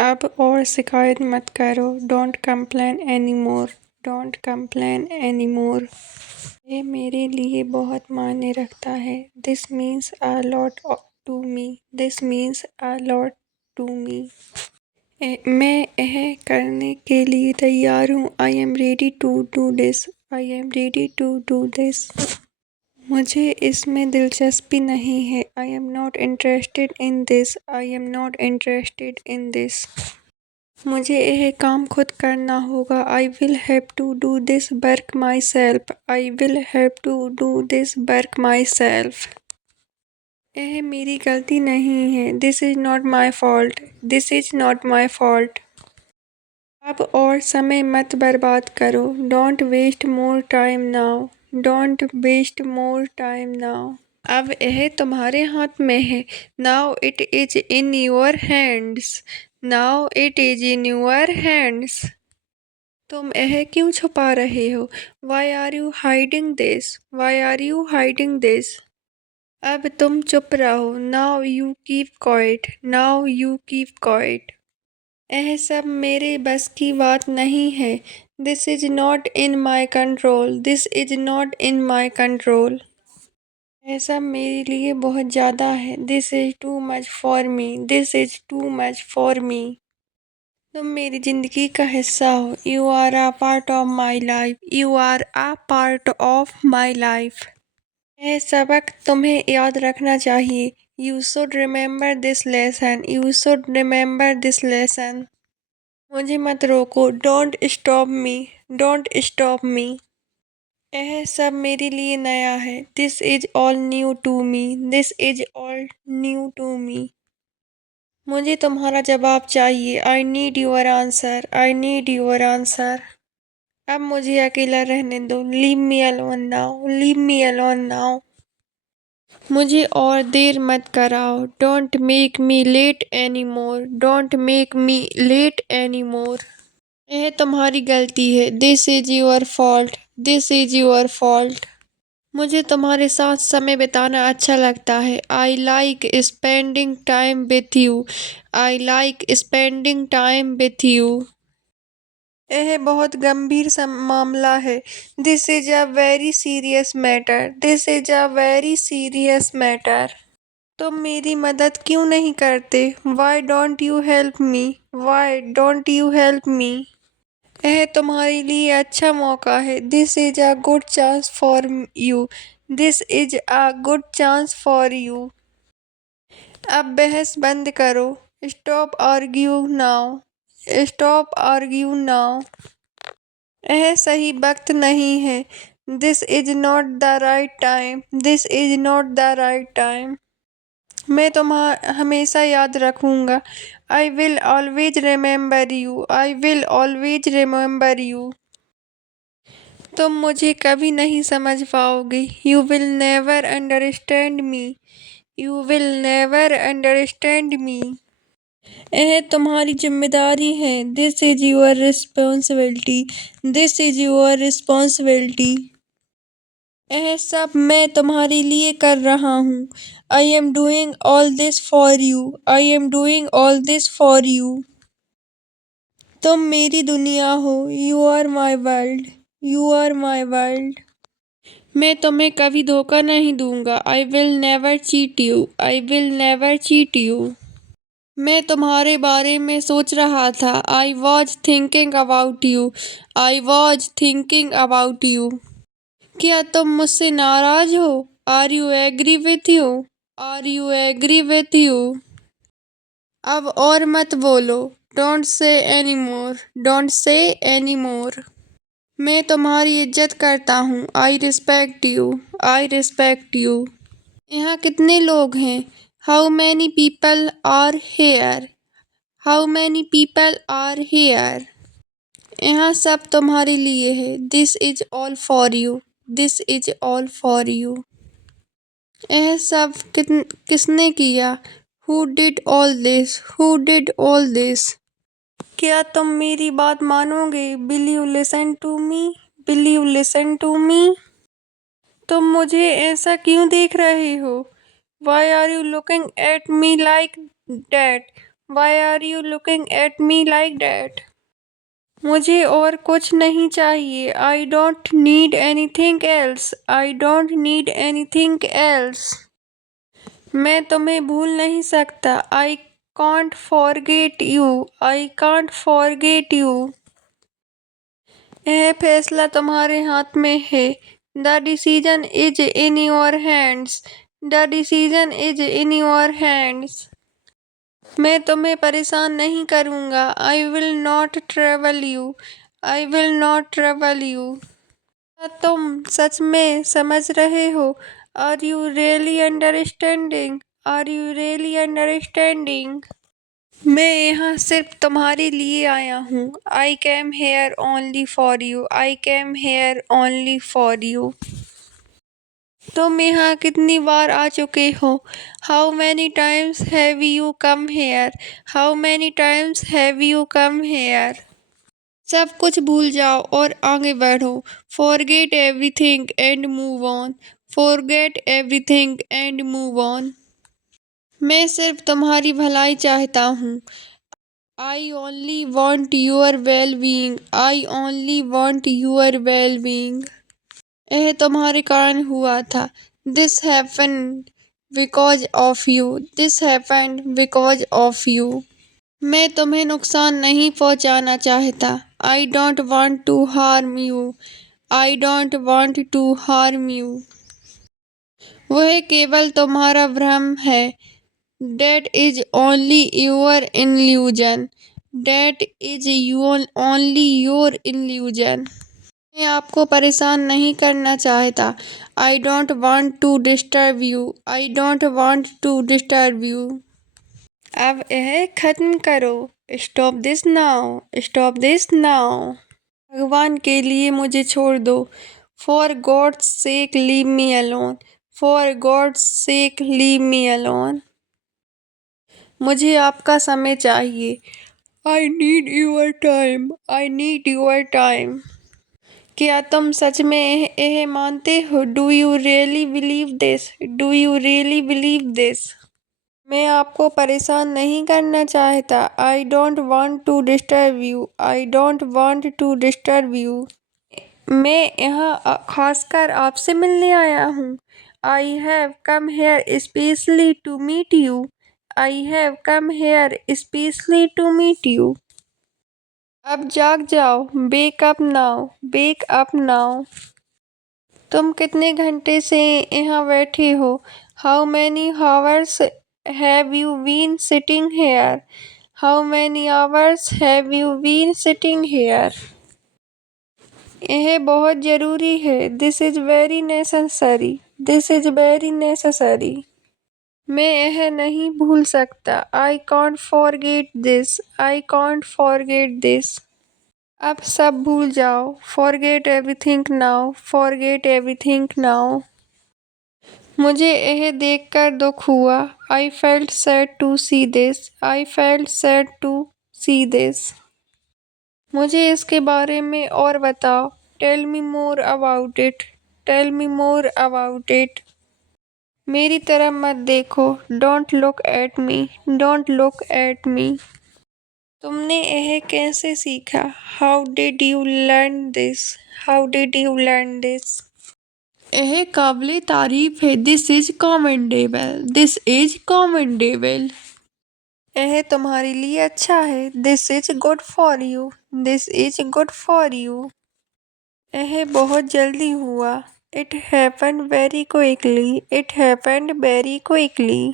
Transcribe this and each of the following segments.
अब और शिकायत मत करो। Don't complain any more. Don't complain any more. ये मेरे लिए बहुत मायने रखता है। This means a lot to me. This means a lot to me. मैं यह करने के लिए तैयार हूँ। I am ready to do this. I am ready to do this. मुझे इसमें दिलचस्पी नहीं है। I am not interested in this. I am not interested in this. मुझे यह काम खुद करना होगा। I will have to do this work my self. I will have to do this work my self. यह मेरी गलती नहीं है। This is not my fault. This is not my fault. अब और समय मत बर्बाद करो। Don't waste more time now. Don't waste more time now. अब यह तुम्हारे हाथ में है। Now it is in your hands. Now it is in your hands. तुम यह क्यों छुपा रहे हो? Why are you hiding this? Why are you hiding this? अब तुम चुप रहो। Now you keep quiet. Now you keep quiet. यह सब मेरे बस की बात नहीं है। This is not in my control. This is not in my control. यह सब मेरे लिए बहुत ज़्यादा है। This is too much for me. This is too much for me. तुम मेरी जिंदगी का हिस्सा हो। You are a part of my life. You are a part of my life. यह सबक तुम्हें याद रखना चाहिए। You should remember this lesson. You should remember this lesson. मुझे मत रोको। Don't stop me. Don't stop me. यह सब मेरे लिए नया है। This is all new to me. This is all new to me. मुझे तुम्हारा जवाब चाहिए। I need your answer. I need your answer. अब मुझे अकेला रहने दो। Leave me alone now. Leave me alone now. मुझे और देर मत कराओ। Don't make me let any more. Don't make me let any more. यह तुम्हारी गलती है। This is your fault. This is your fault. मुझे तुम्हारे साथ समय बिताना अच्छा लगता है। I like spending time with you. I like spending time with you. यह बहुत गंभीर मामला है। This is a very serious matter. This is a very serious matter. तुम मेरी मदद क्यों नहीं करते? Why don't you help me? Why don't you help मी? यह तुम्हारे लिए अच्छा मौका है। This is a good chance for you. This is a good chance for you. अब बहस बंद करो। Stop argue now. Stop argue now. यह सही वक्त नहीं है। This is not the right time. This is not the right time. मैं तुम्हें हमेशा याद रखूंगा। I will always remember you. I will always remember you. तुम मुझे कभी नहीं समझ पाओगे। You will never understand me. You will never understand me. यह तुम्हारी जिम्मेदारी है। This is your responsibility. This is your responsibility. यह सब मैं तुम्हारे लिए कर रहा हूँ। I am doing all this for you. I am doing all this for you. तुम मेरी दुनिया हो। You are my world. You are my world. मैं तुम्हें कभी धोखा नहीं दूंगा। I will never cheat you. I will never cheat you. मैं तुम्हारे बारे में सोच रहा था। I was thinking about you. I was thinking about you. क्या तुम मुझसे नाराज हो? Are you agree with you? Are you agree with you? अब और मत बोलो। Don't say any more. Don't say any मोर। मैं तुम्हारी इज्जत करता हूँ। I respect you. I respect you. यहाँ कितने लोग हैं? How many people are here? How many people are here? यहाँ सब तुम्हारे लिए है। This is all for you. This is all for you. यह सब किसने किया? Who did all this? Who did all this? क्या तुम मेरी बात मानोगे? Will you listen to me? Will you listen to me? तुम मुझे ऐसा क्यों देख रहे हो? Why are you looking at me like that? Why are you looking at me like that? मुझे और कुछ नहीं चाहिए। I don't need anything else. I don't need anything else. मैं तुम्हें भूल नहीं सकता। I can't forget you. I can't forget you. यह फैसला तुम्हारे हाथ में है। The decision is in your hands. The decision is in your hands. मैं तुम्हें परेशान नहीं करूँगा। I will not trouble you. I will not trouble you. क्या तुम सच में समझ रहे हो? Are you really understanding? Are you really understanding? मैं यहाँ सिर्फ तुम्हारे लिए आया हूँ। I came here only for you. I came here only for you. तुम यहाँ कितनी बार आ चुके हो? How many times have you come here? How many times have you come here? सब कुछ भूल जाओ और आगे बढ़ो। Forget everything and move on. Forget everything and move on. मैं सिर्फ तुम्हारी भलाई चाहता हूँ। I only want your well-being. I only want your well-being. यह तुम्हारे कारण हुआ था। This happened because of you. This happened because of you. मैं तुम्हें नुकसान नहीं पहुंचाना चाहता। I don't want to harm you. I don't want to harm you. वह केवल तुम्हारा भ्रम है। That is only your illusion. That is only your illusion. मैं आपको परेशान नहीं करना चाहता। I don't want to disturb you. I don't want to disturb you. अब यह खत्म करो। Stop this now. Stop this now. भगवान के लिए मुझे छोड़ दो। For God's sake leave me alone. For God's sake leave me alone. मुझे आपका समय चाहिए। I need your time. I need your time. क्या तुम सच में यह मानते हो? Do you really believe this? Do you really believe this? मैं आपको परेशान नहीं करना चाहता। I don't want to disturb you. I don't want to disturb you. मैं यहाँ खासकर आपसे मिलने आया हूँ। I have come here especially to meet you. I have come here especially to meet you. अब जाग जाओ। Wake up now. Wake up now. तुम कितने घंटे से यहाँ बैठे हो? How many hours have you been sitting here? How many hours have you been sitting here? यह बहुत जरूरी है। This is very necessary. This is very necessary. मैं यह नहीं भूल सकता। I can't forget this. I can't forget this. अब सब भूल जाओ। Forget everything now. Forget everything now. मुझे यह देखकर दुख हुआ। I felt sad to see this. I felt sad to see this. मुझे इसके बारे में और बताओ। Tell me more about it. Tell me more about it. मेरी तरफ मत देखो। Don't look at me. Don't look at me. तुमने यह कैसे सीखा? How did you learn this? How did you learn this? यह काबिले तारीफ है। This is commendable. This is commendable. यह तुम्हारे लिए अच्छा है। This is good for you. This is good for you. यह बहुत जल्दी हुआ। It happened very quickly. It happened very quickly.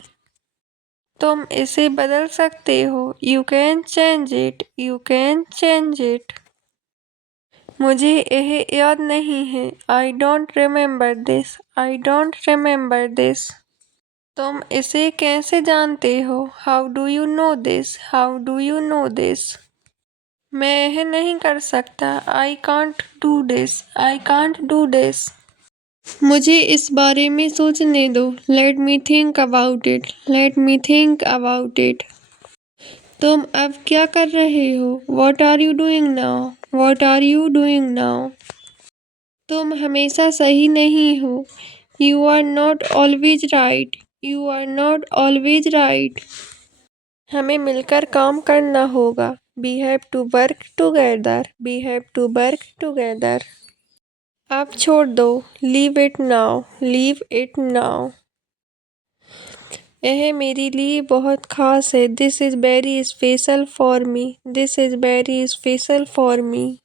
तुम इसे बदल सकते हो। You can change it. You can change it. मुझे यह याद नहीं है। I don't remember this. I don't remember this. तुम इसे कैसे जानते हो? How do you know this? How do you know this? मैं यह नहीं कर सकता। I can't do this. I can't do this. मुझे इस बारे में सोचने दो। Let me think about it. Let me think about it. तुम अब क्या कर रहे हो? What are you doing now? What are you doing now? तुम हमेशा सही नहीं हो। You are not always right. You are not always right. हमें मिलकर काम करना होगा। We have to work together, we have to work together. अब छोड़ दो, leave it now, leave it now. यह मेरे लिए बहुत खास है। This is very special for me, this is very special for me.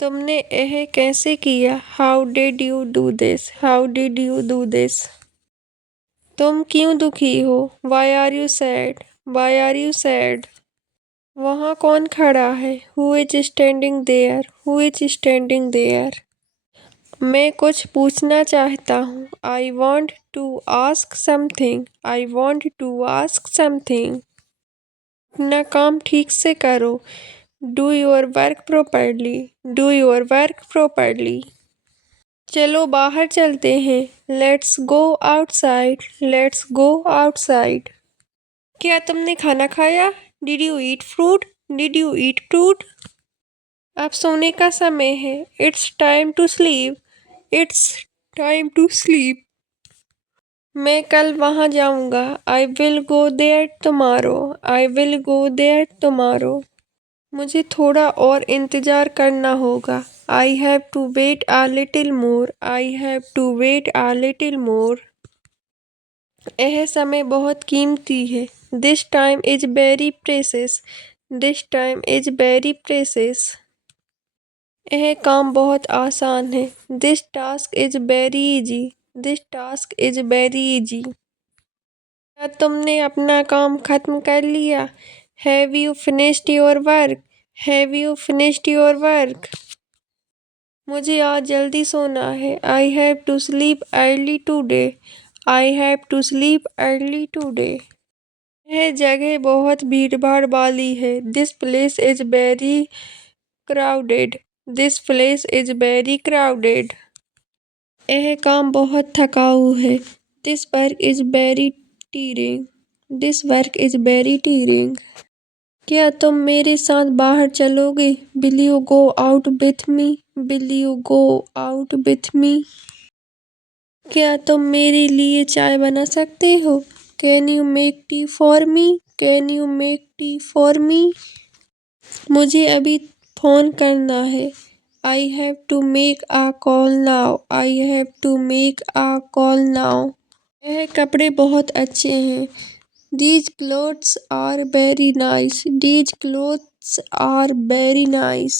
तुमने यह कैसे किया? How did you do this, how did you do this. तुम क्यों दुखी हो? Why are you sad, why are you sad. वहाँ कौन खड़ा है? Who is standing there, who is standing there. मैं कुछ पूछना चाहता हूँ। I want to ask something, I want to ask something. अपना काम ठीक से करो। Do your work properly, do your work properly. चलो बाहर चलते हैं। Let's go outside, let's go outside. क्या तुमने खाना खाया? Did you eat fruit, did you eat fruit. अब सोने का समय है। It's time to sleep, it's time to sleep. मैं कल वहाँ जाऊँगा। I will go there tomorrow, I will go there tomorrow. मुझे थोड़ा और इंतज़ार करना होगा। I have to wait a little more, I have to wait a little more. यह समय बहुत कीमती है। This time is very precious, this time is very precious. यह काम बहुत आसान है। This task is very easy, this task is very easy. क्या तुमने अपना काम खत्म कर लिया? Have you finished your work, have you finished your work. मुझे आज जल्दी सोना है। I have to sleep early today, I have to sleep early today. यह जगह बहुत भीड़ भाड़ वाली है। This place is very crowded, this place is very crowded. यह काम बहुत थकाऊ है। This work is very tiring, this work is very tiring. क्या तुम मेरे साथ बाहर चलोगे? Will you go out with me, will you go out with me. क्या तुम मेरे लिए चाय बना सकते हो? Can you make tea for me, can you make tea for me. मुझे अभी फ़ोन करना है। I have to make a call now, I have to make a call now. यह कपड़े बहुत अच्छे हैं। These clothes are very nice, these clothes are very nice।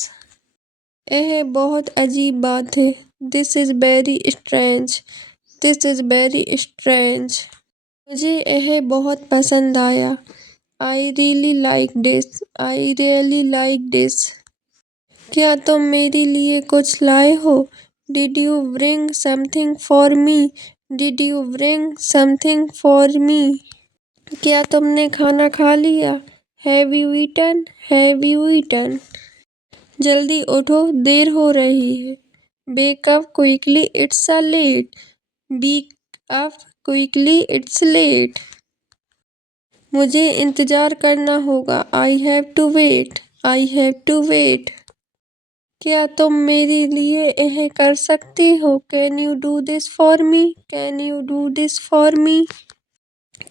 यह बहुत अजीब बात है। This is very strange, this is very strange। मुझे यह बहुत पसंद आया। I really like this, I really like this। क्या तुम मेरे लिए कुछ लाए हो? Did you bring something for me, did you bring something for me। क्या तुमने खाना खा लिया? Have you eaten, have you eaten. जल्दी उठो, देर हो रही है। Wake up quickly, it's a late, wake up quickly, it's late. मुझे इंतज़ार करना होगा। I have to wait, I have to wait. क्या तुम मेरे लिए यह कर सकते हो? Can you do this for me, can you do this for me.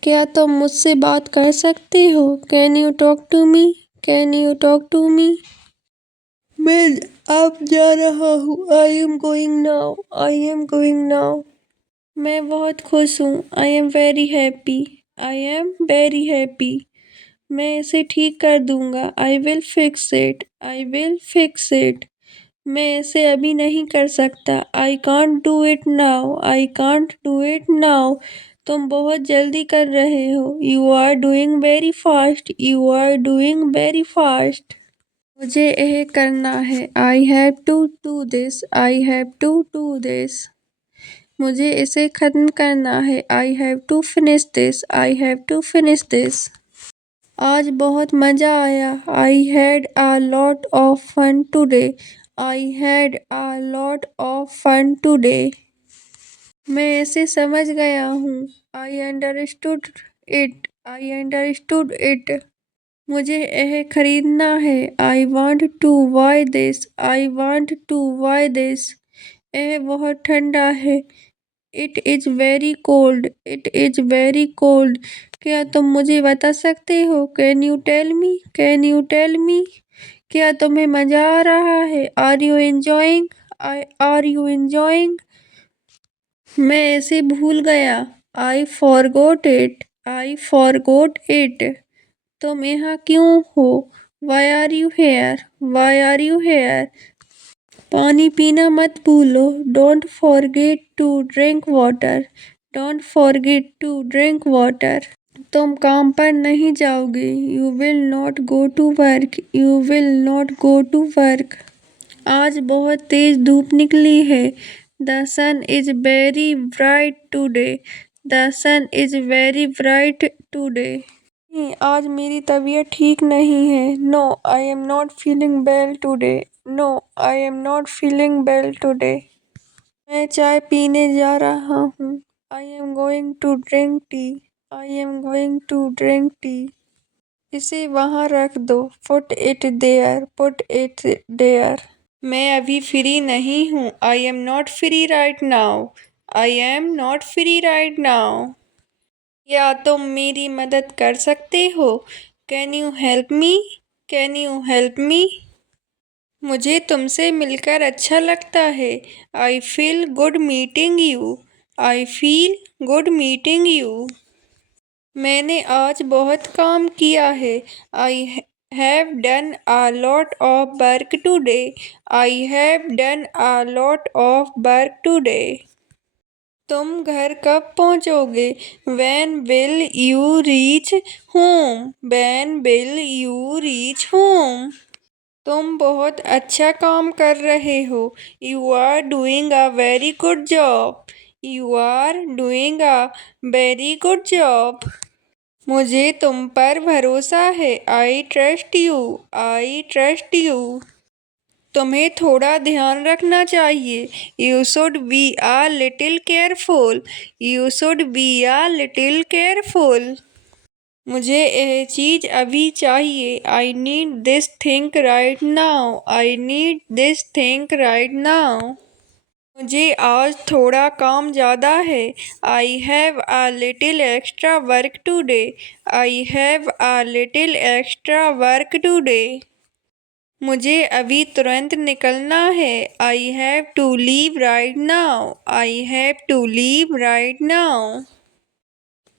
क्या तुम मुझसे बात कर सकते हो? Can you talk to me, can you talk to me. मैं अब जा रहा हूँ। I am going now, I am going now. मैं बहुत खुश हूँ। I am very happy, I am very happy. मैं इसे ठीक कर दूँगा। I will fix it, I will fix it. मैं इसे अभी नहीं कर सकता। I can't do it now, I can't do it now. तुम बहुत जल्दी कर रहे हो। You are doing very fast, you are doing very fast. मुझे यह करना है। I have to do this, I have to do this. मुझे इसे ख़त्म करना है। I have to finish this, I have to finish this. आज बहुत मज़ा आया। I had a lot of fun today, I had a lot of fun today. मैं इसे समझ गया हूँ। I understood it, I understood it. मुझे यह खरीदना है। I want to buy this, I want to buy this. यह बहुत ठंडा है। It is very cold, it is very cold. क्या तुम मुझे बता सकते हो? Can you tell me, can you tell me? क्या तुम्हें मज़ा आ रहा है? Are you enjoying, are you enjoying? मैं इसे भूल गया। I forgot it, I forgot it. तुम यहाँ क्यों हो? Why are you here, why are you here? पानी पीना मत भूलो। Don't forget to drink water, don't forget to drink water. तुम काम पर नहीं जाओगे। You will not go to work, you will not go to work. आज बहुत तेज धूप निकली है। The sun is very bright today, the sun is very bright today. नहीं, आज मेरी तबीयत ठीक नहीं है। No, I am not feeling well today, no, I am not feeling well today. मैं चाय पीने जा रहा हूँ। I am going to drink tea, I am going to drink tea. इसे वहाँ रख दो। Put it there, put it there. मैं अभी फ्री नहीं हूँ। I am not free right now, I am not free right now. क्या तुम मेरी मदद कर सकते हो? Can you help me, can you help me? मुझे तुमसे मिलकर अच्छा लगता है। I feel good meeting you, I feel good meeting you. मैंने आज बहुत काम किया है। I have done a lot of work today, I have done a lot of work today. तुम घर कब पहुँचोगे? When will you reach home? When will you reach home? तुम बहुत अच्छा काम कर रहे हो। You are doing a very good job. You are doing a very good job. मुझे तुम पर भरोसा है। I trust you. I trust you. तुम्हें थोड़ा ध्यान रखना चाहिए। You should be a little careful. You should be a little careful. मुझे यह चीज़ अभी चाहिए। I need this thing right now. I need this thing right now. मुझे आज थोड़ा काम ज़्यादा है। I have a little extra work today. I have a little extra work today. मुझे अभी तुरंत निकलना है। I have to leave right now. I have to leave right now.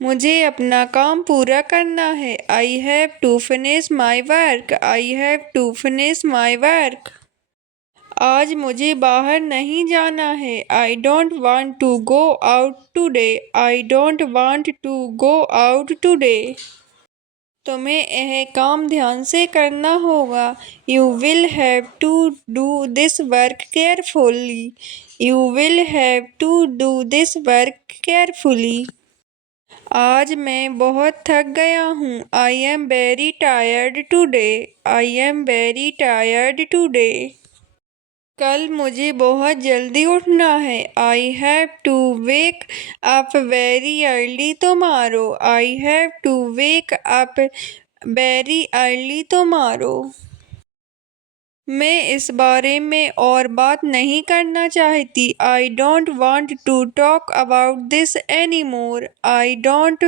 मुझे अपना काम पूरा करना है। I have to finish my work. I have to finish my work. आज मुझे बाहर नहीं जाना है। I don't want to go out today. I don't want to go out today. तुम्हें यह काम ध्यान से करना होगा। You will have to do this work carefully. You will have to do this work carefully. आज मैं बहुत थक गया हूँ। I am very tired today. I am very tired today. कल मुझे बहुत जल्दी उठना है। I have to wake up very early tomorrow. I have to wake up very early tomorrow. मैं इस बारे में और बात नहीं करना चाहती। I don't want to talk about this anymore. I don't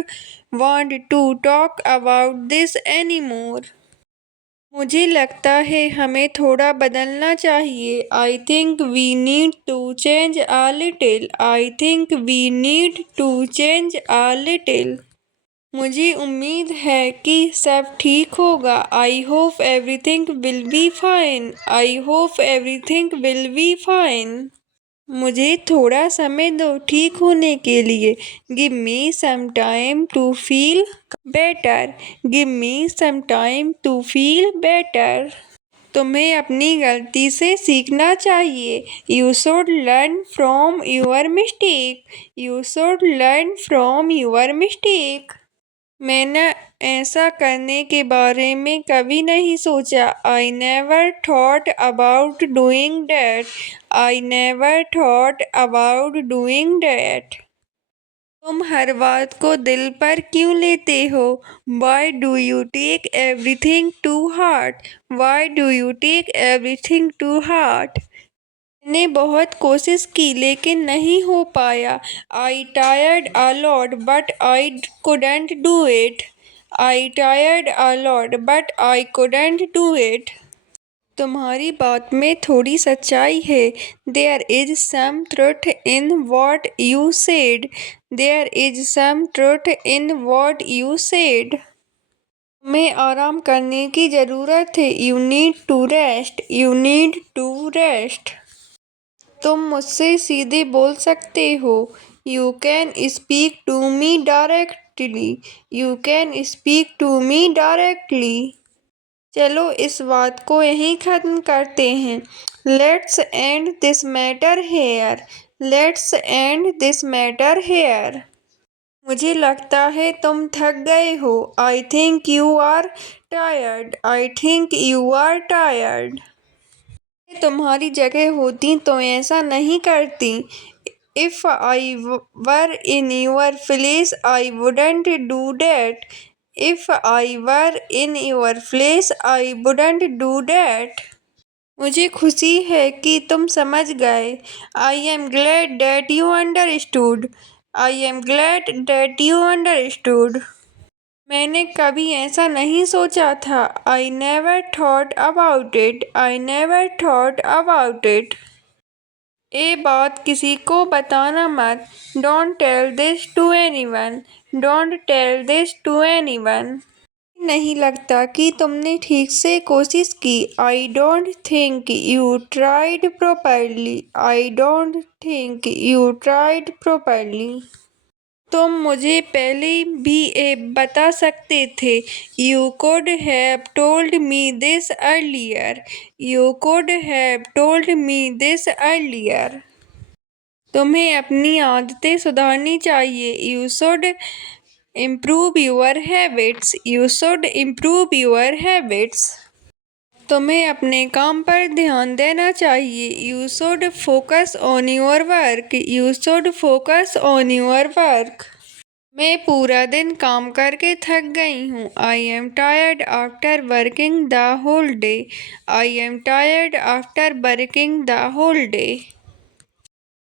want to talk about this anymore. मुझे लगता है हमें थोड़ा बदलना चाहिए। I think we need to change a little. I think we need to change a little. मुझे उम्मीद है कि सब ठीक होगा। I hope everything will be fine. I hope everything will be fine. मुझे थोड़ा समय दो ठीक होने के लिए। Give me some time to feel better. Give me some time to feel better. तुम्हें अपनी गलती से सीखना चाहिए। You should learn from your mistake. You should learn from your mistake. मैंने ऐसा करने के बारे में कभी नहीं सोचा। I never thought about doing that. I never thought about doing that. तुम हर बात को दिल पर क्यों लेते हो? Why do you take everything to heart? Why do you take everything to heart? मैंने बहुत कोशिश की लेकिन नहीं हो पाया। I tried a lot but I couldn't do it. I tried a lot but I couldn't do it. तुम्हारी बात में थोड़ी सच्चाई है। There is some truth in what you said. There is some truth in what you said. तुम्हें आराम करने की जरूरत है। You need to rest. You need to rest. तुम मुझसे सीधे बोल सकते हो। You can speak to me directly. You can speak to me directly. चलो इस बात को यहीं ख़त्म करते हैं। Let's end this matter here. Let's end this matter here. मुझे लगता है तुम थक गए हो। I think you are tired. I think you are tired. तुम्हारी जगह होती तो ऐसा नहीं करती। If I were in your place I wouldn't do that. If I were in your place I wouldn't do that. मुझे खुशी है कि तुम समझ गए। I am glad that you understood. I am glad that you understood. मैंने कभी ऐसा नहीं सोचा था। I never thought about it. I never thought about it. ये बात किसी को बताना मत। Don't tell this to anyone. Don't tell this to anyone. नहीं लगता कि तुमने ठीक से कोशिश की। I don't think you tried properly. I don't think you tried properly. तुम मुझे पहले भी ये बता सकते थे। You could have told me this earlier. You could have told me this earlier. तुम्हें अपनी आदतें सुधारनी चाहिए। You should improve your habits. You should improve your habits. तुम्हें अपने काम पर ध्यान देना चाहिए। You should focus on your work. You should focus on your work. मैं पूरा दिन काम करके थक गई हूँ। I am tired after working the whole day. I am tired after working the whole day.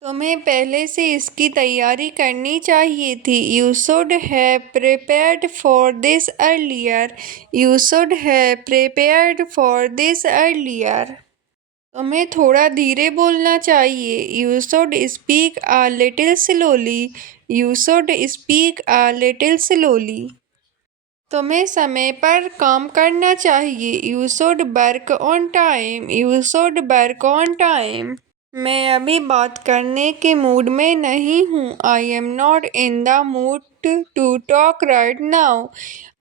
तुम्हें पहले से इसकी तैयारी करनी चाहिए थी। You should have prepared for this earlier. You should have prepared for this earlier. तुम्हें थोड़ा धीरे बोलना चाहिए। You should speak a little slowly. You should speak a little slowly. तुम्हें समय पर काम करना चाहिए। You should work on time. You should work on time. मैं अभी बात करने के मूड में नहीं हूँ। I am not in the mood to talk right now.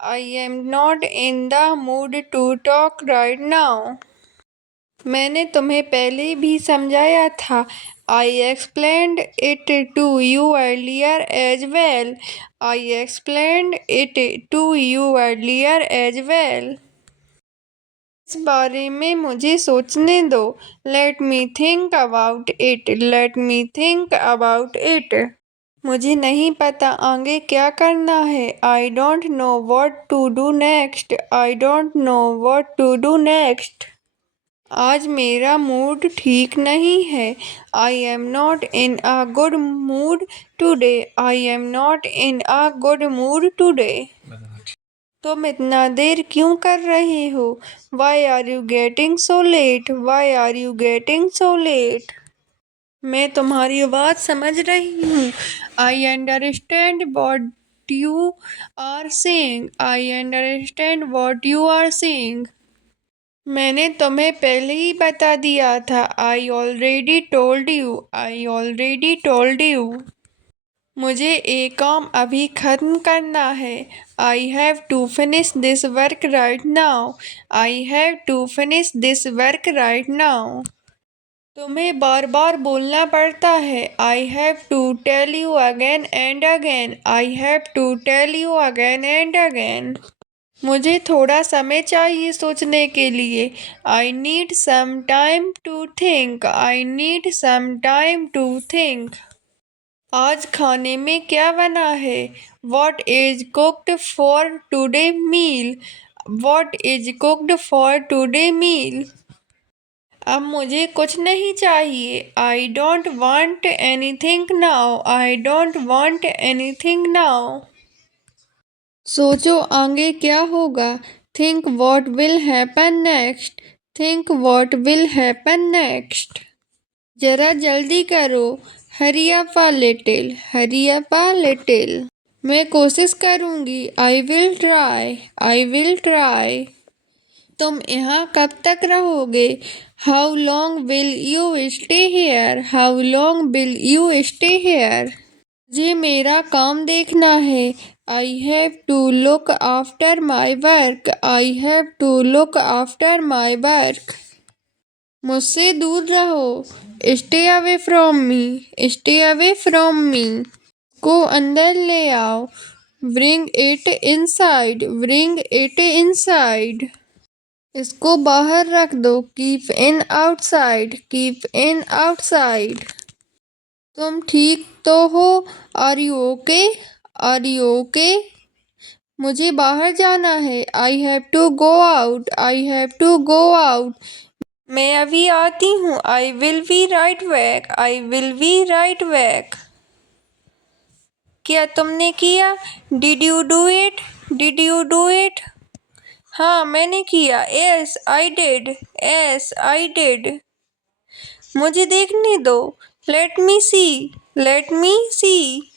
I am not in the mood to talk right now. मैंने तुम्हें पहले भी समझाया था। I explained it to you earlier as well. I explained it to you earlier as well. इस बारे में मुझे सोचने दो। Let me think about it. Let me think about it. मुझे नहीं पता आगे क्या करना है। I don't know what to do next. I don't know what to do next. आज मेरा मूड ठीक नहीं है। I am not in a good mood today. I am not in a good mood today. तुम इतना देर क्यों कर रहे हो? Why are you getting so late? Why are you getting so late? मैं तुम्हारी बात समझ रही हूँ। I understand what you are saying. I understand what you are saying. मैंने तुम्हें पहले ही बता दिया था। I already told you. I already told you. मुझे एक काम अभी ख़त्म करना है। I have to finish this work right now. I have to finish this work right now. तुम्हें बार बार बोलना पड़ता है। I have to tell you again and again. I have to tell you again and again. मुझे थोड़ा समय चाहिए सोचने के लिए। I need some time to think. I need some time to think. आज खाने में क्या बना है? What is cooked for today meal? What is cooked for today meal? अब मुझे कुछ नहीं चाहिए। I don't want anything now. I don't want anything now. सोचो आगे क्या होगा। Think what will happen next. Think what will happen next. जरा जल्दी करो। Hurry up a little. Hurry up a little. मैं कोशिश करूंगी। I will try. I will try. तुम यहाँ कब तक रहोगे? How long will you stay here? How long will you stay here? मुझे मेरा काम देखना है। I have to look after my work. I have to look after my work. मुझसे दूर रहो। Stay away from me. Stay away from me. को अंदर ले आओ। Bring it inside. Bring it inside. इसको बाहर रख दो। Keep in outside. Keep in outside. तुम ठीक तो हो? Are you okay? Are you okay? मुझे बाहर जाना है। I have to go out. I have to go out. मैं अभी आती हूँ। I will be right back. I will be right back. क्या तुमने किया? Did you do it? Did you do it? हाँ मैंने किया। Yes I did. Yes I did. मुझे देखने दो। Let me see. Let me सी।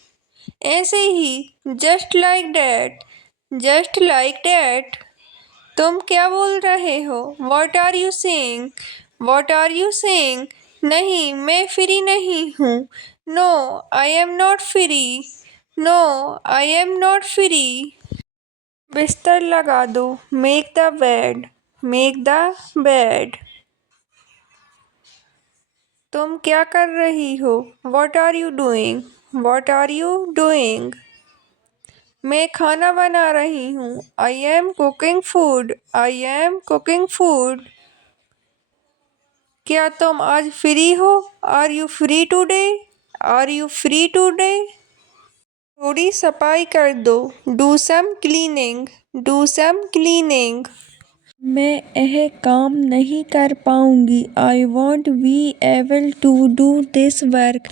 ऐसे ही। Just like that. Just like that. तुम क्या बोल रहे हो? What are you saying? What are you saying? नहीं मैं फ्री नहीं हूँ। No I am not free. No I am not free. बिस्तर लगा दो। Make the bed. Make the bed. तुम क्या कर रही हो? What are you doing? What are you doing? मैं खाना बना रही हूँ। I am cooking food. I am cooking food. क्या तुम आज फ्री हो? Are you free today? Are you free today? थोड़ी सफाई कर दो। Do some cleaning. Do some cleaning. मैं यह काम नहीं कर पाऊंगी। I won't be able to do this work.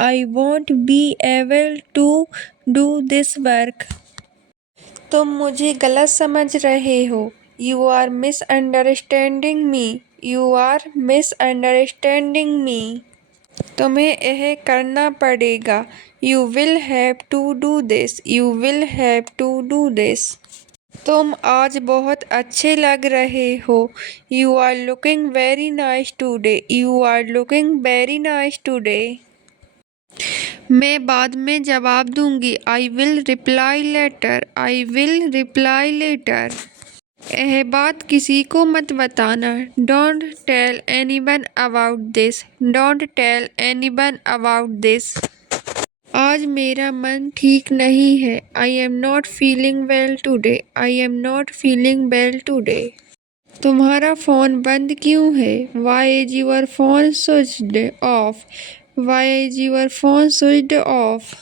I won't be able to do this work. तुम मुझे गलत समझ रहे हो। You are misunderstanding me. You are misunderstanding me. तुम्हें यह करना पड़ेगा। You will have to do this. You will have to do this. तुम आज बहुत अच्छे लग रहे हो। You are looking very nice today. You are looking very nice today. मैं बाद में जवाब दूंगी। I will reply later. I will reply later. यह बात किसी को मत बताना। Don't tell anyone about this. Don't tell anyone about this. आज मेरा मन ठीक नहीं है। I am not feeling well today. I am not feeling well today. तुम्हारा फ़ोन बंद क्यों है? Why is your phone switched off? Why is your phone switched off?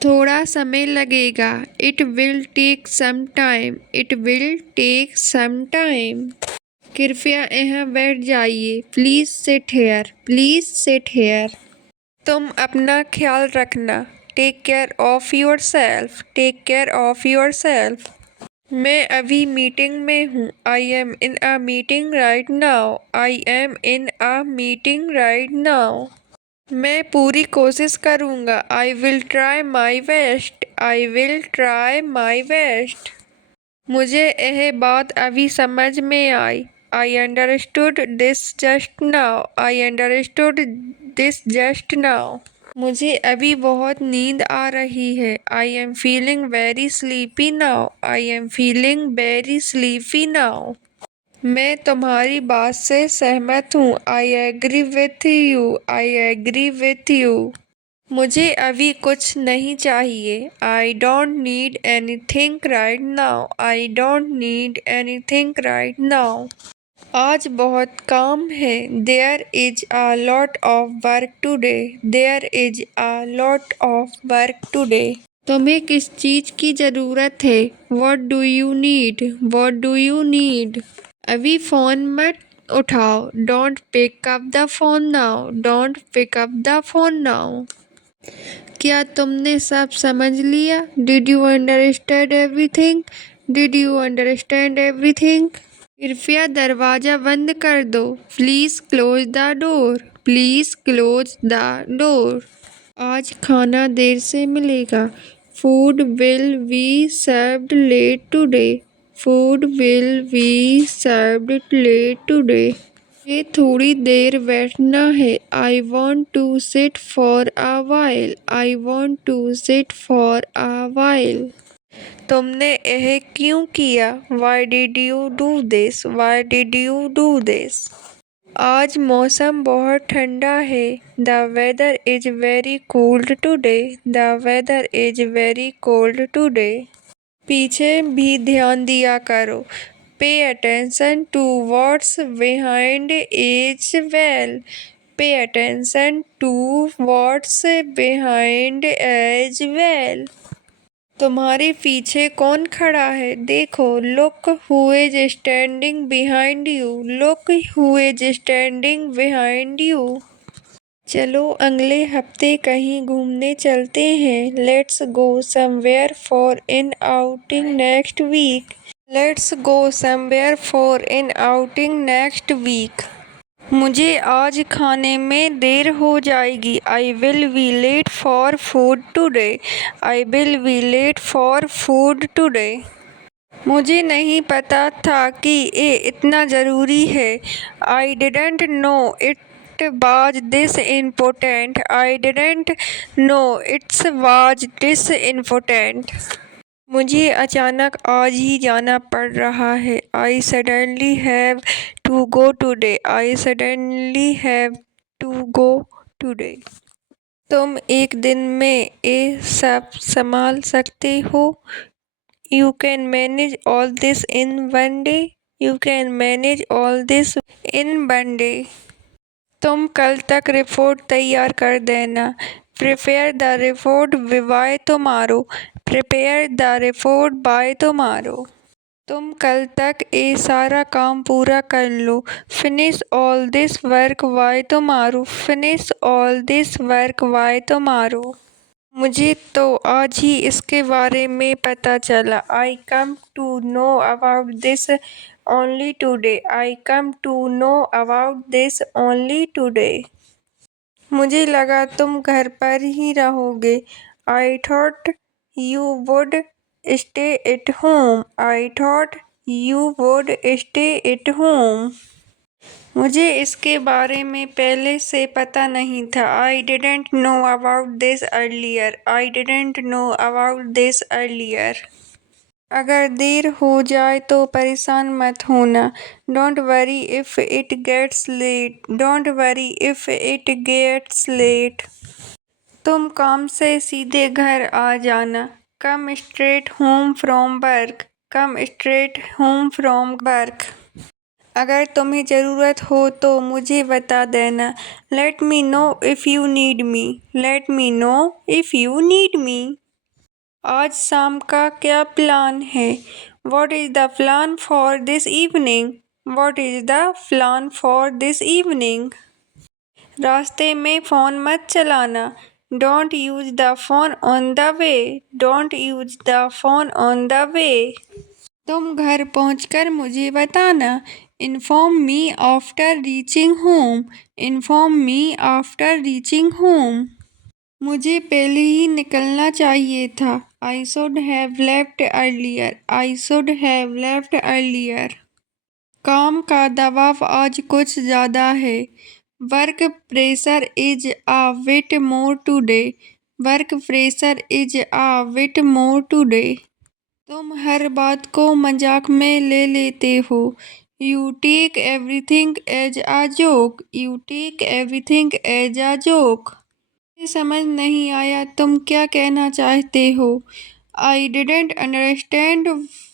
थोड़ा समय लगेगा। It will take some time. It will take some time. कृपया यहाँ बैठ जाइए। Please sit here. Please sit here. तुम अपना ख्याल रखना। Take care of yourself. Take care of yourself. मैं अभी मीटिंग में हूँ। I am in a meeting right now. I am in a meeting right now. मैं पूरी कोशिश करूँगा। I will try my best. I will try my best. मुझे यह बात अभी समझ में आई। I understood this just now. I understood this just now. मुझे अभी बहुत नींद आ रही है। I am feeling very sleepy now. I am feeling very sleepy now. मैं तुम्हारी बात से सहमत हूँ। I agree with you. I agree with you. मुझे अभी कुछ नहीं चाहिए। I don't need anything right now. I don't need anything right now. आज बहुत काम है। There is a lot of work today. There is a lot of work today. तुम्हें किस चीज़ की ज़रूरत है? What do you need? What do you need? अभी फ़ोन मत उठाओ। Don't pick up the phone now. Don't pick up the phone now. क्या तुमने सब समझ लिया? Did you understand everything? Did you understand everything? कृपया दरवाजा बंद कर दो। Please close the door. Please close the door. आज खाना देर से मिलेगा। Food will be served late today. Food will be served late today. ये थोड़ी देर बैठना है। I want to sit for a while. I want to sit for a while. तुमने यह क्यों किया? Why did you do this? Why did you do this? आज मौसम बहुत ठंडा है। The weather is very cold today. The weather is very cold today. पीछे भी ध्यान दिया करो। Pay attention to what's behind as well. Pay attention to what's behind as well. तुम्हारे पीछे कौन खड़ा है? देखो। Look who is standing behind you. Look who is standing behind you. चलो अगले हफ्ते कहीं घूमने चलते हैं। Let's go somewhere for an outing next week. Let's go somewhere for an outing next week. मुझे आज खाने में देर हो जाएगी। I will be late for food today. I will be late for food today. मुझे नहीं पता था कि ये इतना ज़रूरी है। I didn't know it was this important. I didn't know it's was this important. मुझे अचानक आज ही जाना पड़ रहा है। I suddenly have to go today. I suddenly have to go today. तुम एक दिन में ये सब संभाल सकते हो? You can manage all this in one day. You can manage all this in one day. तुम कल तक रिपोर्ट तैयार कर देना। Prepare the report by tomorrow. Prepare the report by tomorrow. तुम कल तक ये सारा काम पूरा कर लो। Finish all this work by tomorrow. Finish all this work by tomorrow. मुझे तो आज ही इसके बारे में पता चला। I come to know about this only today. I come to know about this only today. मुझे लगा तुम घर पर ही रहोगे। I thought you would stay at home. I thought you would stay at home. मुझे इसके बारे में पहले से पता नहीं था। I didn't know about this earlier. I didn't know about this earlier. अगर देर हो जाए तो परेशान मत होना। Don't worry if it gets late. Don't worry if it gets late. तुम काम से सीधे घर आ जाना। Come straight home from work. Come straight home from work. अगर तुम्हें ज़रूरत हो तो मुझे बता देना। Let me know if you need me. Let me know if you need me. आज शाम का क्या प्लान है? What is the plan for this evening? What is the plan for this evening? रास्ते में फ़ोन मत चलाना। Don't use the phone on the way. Don't use the phone on the वे। तुम घर पहुंचकर मुझे बताना। Inform me after reaching home. Inform me after reaching home. मुझे पहले ही निकलना चाहिए था। I should have left earlier. I should have left earlier. काम का दबाव आज कुछ ज़्यादा है। Work pressure is a bit more today. Work pressure is a bit more today. तुम हर बात को मजाक में ले लेते हो। You take everything as a joke. You take everything as a joke. मुझे समझ नहीं आया तुम क्या कहना चाहते हो। I didn't understand